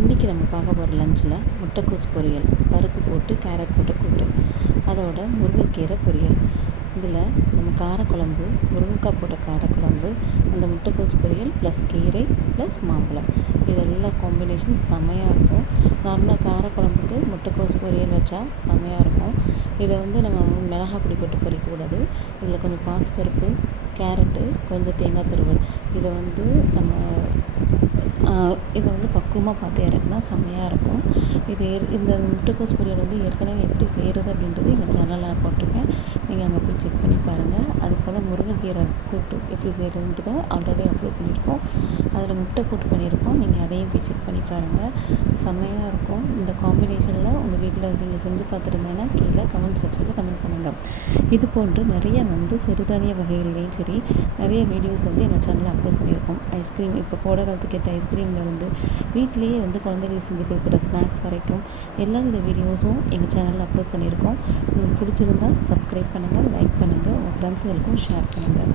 இன்றைக்கி நம்ம பார்க்க போகிற லஞ்சில் முட்டைக்கோஸ் பொரியல், பருப்பு போட்டு கேரட் போட்டு கூட்டு, அதோட முருங்கைக்கீரை பொரியல். இதில் நம்ம காரக்குழம்பு, முருங்கைக்காய் போட்ட காரக்குழம்பு, அந்த முட்டைக்கோஸ் பொரியல் ப்ளஸ் கீரை ப்ளஸ் மாம்பழம், இதெல்லாம் காம்பினேஷன் செம்மையாக இருக்கும். நார்மலாக காரக்குழம்புக்கு முட்டைக்கோஸ் பொரியல் வச்சா செம்மையாக இருக்கும். இதை நம்ம மிளகாய் பொடி போட்டு பொரிக்கக்கூடாது. இதில் கொஞ்சம் பாசிப்பருப்பு, கேரட்டு, கொஞ்சம் தேங்காய் துருவல், இதை நம்ம இதை பக்குவமாக பார்த்து இறக்குனா செம்மையாக இருக்கும். இந்த முட்டைக்கோஸ் பொரியல் ஏற்கனவே எப்படி செய்கிறது அப்படின்றது எங்கள் சேனலில் நான் போட்டிருக்கேன். நீங்கள் அங்கே போய் செக் பண்ணி பாருங்கள். அதுபோல் முருங்கைக்கீரை கூட்டு எப்படி செய்கிறதுன்ட்டு ஆல்ரெடி அப்லோட் பண்ணியிருக்கோம். அதில் முட்டை போட்டு பண்ணியிருக்கோம். நீங்கள் அதையும் போய் செக் பண்ணி பாருங்கள். செம்மையாக இருக்கும். இந்த காம்பினேஷனில் உங்கள் வீட்டில் நீங்கள் செஞ்சு பார்த்துருந்தீங்கன்னா கீழே கமெண்ட் செக்ஷனில் கமெண்ட் பண்ணுங்கள். இது போன்று நிறைய சிறுதானிய வகைகள்லேயும் சரி நிறைய வீடியோஸ் எங்கள் சேனலில் அப்லோட் பண்ணியிருக்கோம். ஐஸ்கிரீம், இப்போ கோடை காலத்துக்கு ஏற்ற ஐஸ்கிரீம்லேருந்து வீட்டிலேயே குழந்தைகளுக்கு செஞ்சு கொடுக்குற ஸ்நாக்ஸ் வரைக்கும் எல்லா வித வீடியோஸும் எங்கள் சேனலில் அப்லோட் பண்ணியிருக்கோம். உங்களுக்கு பிடிச்சிருந்தால் சப்ஸ்கிரைப் பண்ணுங்கள், லைக் பண்ணுங்கள், உங்கள் ஃப்ரெண்ட்ஸுகளுக்கும் ஷேர் பண்ணுங்கள்.